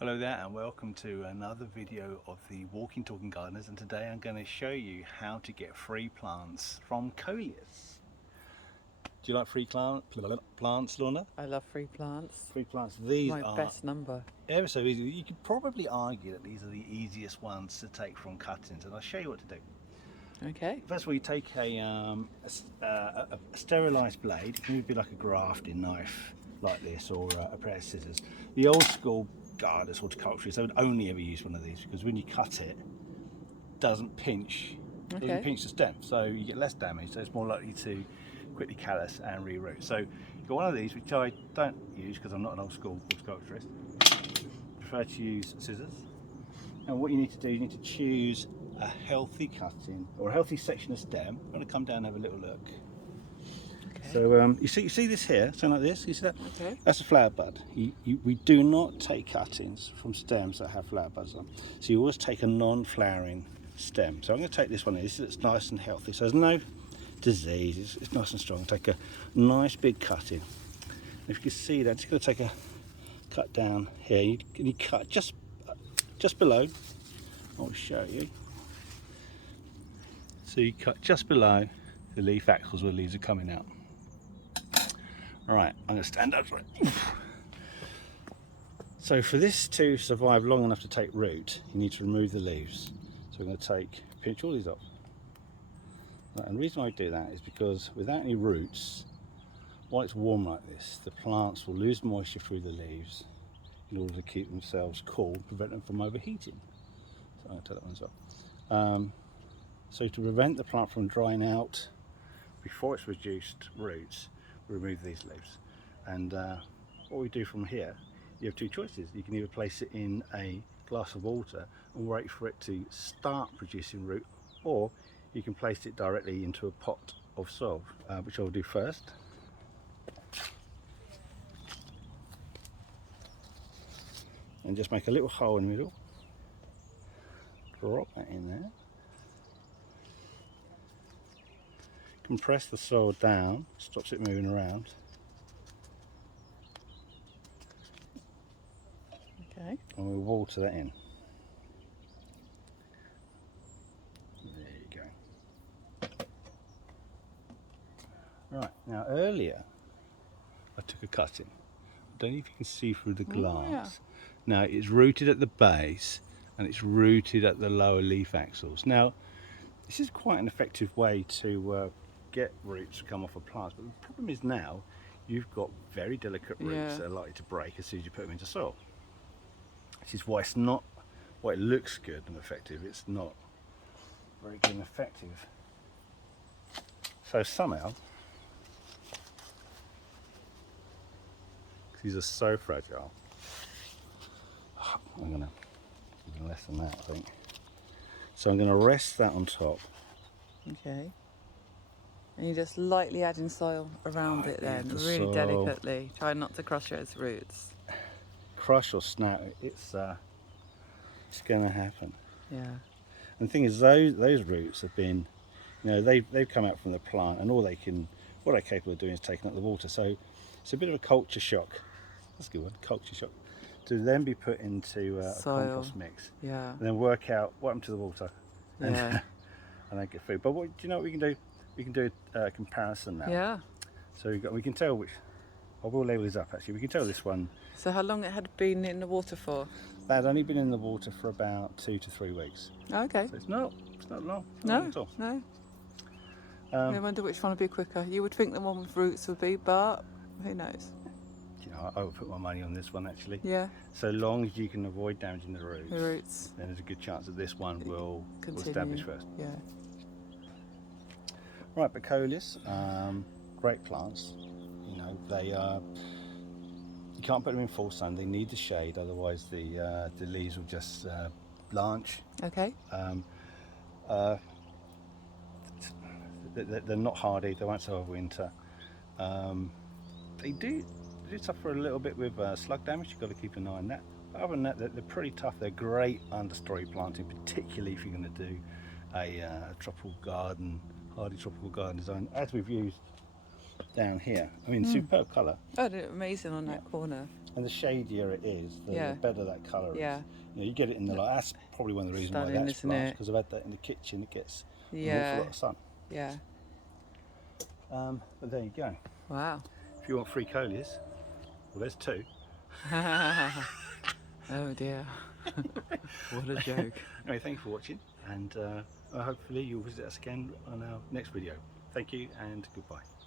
Hello there and welcome to another video of the Walking Talking Gardeners, and today I'm going to show you how to get free plants from Coleus. Do you like free plants, Lorna? I love free plants. Free plants, these My are best number. ever so easy. You could probably argue that these are the easiest ones to take from cuttings, and I'll show you what to do. Okay. First of all, you take a sterilised blade. It can be like a grafting knife like this, or a pair of scissors. The old school gardeners, horticulturists, they would only ever use one of these because when you cut it, doesn't pinch. It doesn't pinch the stem, so you get less damage. So it's more likely to quickly callus and reroot. So you've got one of these, which I don't use because I'm not an old school horticulturist. I prefer to use scissors. And what you need to do, you need to choose a healthy cutting or a healthy section of stem. I'm going to come down and have a little look. Okay. So you see this here, something like this. You see that? Okay. That's a flower bud. We do not take cuttings from stems that have flower buds on. So you always take a non-flowering stem. So I'm going to take this one here. This is nice and healthy. So there's no disease. It's nice and strong. Take a nice big cutting. If you can see that, I'm just going to take a cut down here. You cut just below. I'll show you. So you cut just below the leaf axils where the leaves are coming out. Alright, I'm going to stand up for it. So for this to survive long enough to take root, you need to remove the leaves. So we're going to pinch all these off. Right, and the reason I do that is because without any roots, while it's warm like this, the plants will lose moisture through the leaves in order to keep themselves cool, prevent them from overheating. So I'm going to take that one as well. So to prevent the plant from drying out before it's produced roots, we remove these leaves. And what we do from here, you have two choices. You can either place it in a glass of water and wait for it to start producing root, or you can place it directly into a pot of soil, which I'll do first. And just make a little hole in the middle. Drop that in there. Compress the soil down, stops it moving around. Okay. And we'll water that in. There you go. Right, now earlier I took a cutting. I don't know if you can see through the glass. Yeah. Now it's rooted at the base and it's rooted at the lower leaf axils. Now this is quite an effective way to get roots to come off of plants, but the problem is now you've got very delicate roots that are likely to break as soon as you put them into soil. Which is why it's not, well, it looks good and effective, it's not very good and effective. So somehow, these are so fragile, I'm gonna even less than that, I think. So I'm gonna rest that on top. Okay. And you're just lightly adding soil around it then, really soil. delicately. Try not to crush its roots. Crush or snap, it's going to happen. Yeah. And the thing is, those roots have been, they've come out from the plant, and what they're capable of doing is taking up the water. So it's a bit of a culture shock. That's a good one, culture shock. To then be put into a compost mix. Yeah. And then work out what happened to the water. And, Yeah. and then get food. But do you know what we can do? We can do a comparison now. Yeah. So we can tell which. I will label these up actually. We can tell this one. So how long it had been in the water for? That had only been in the water for about 2 to 3 weeks. Okay. So it's not long. No. At all. No. I wonder which one would be quicker. You would think the one with roots would be, but who knows? I would put my money on this one actually. Yeah. So long as you can avoid damaging the roots, Then there's a good chance that this one will continue. establish first. Yeah. Right, but Coleus, great plants. They are. You can't put them in full sun. They need the shade, otherwise the leaves will just blanch. Okay. They're not hardy. They won't survive winter. They do suffer a little bit with slug damage. You've got to keep an eye on that. But other than that, they're pretty tough. They're great understory planting, particularly if you're going to do a tropical garden, hardy tropical garden design, as we've used down here. I mean, superb colour. Oh, they look amazing on that corner. And the shadier it is, the better that colour is. Yeah. You know, you get it in the light. That's probably one of the reasons why Stunning, that's isn't blanched, it? because I've had that in the kitchen. It gets an Yeah. awful lot of sun. Yeah. But there you go. Wow. If you want free Coleus, well, there's 2. Oh dear. What a joke. Anyway, thank you for watching, and hopefully you'll visit us again on our next video. Thank you and goodbye.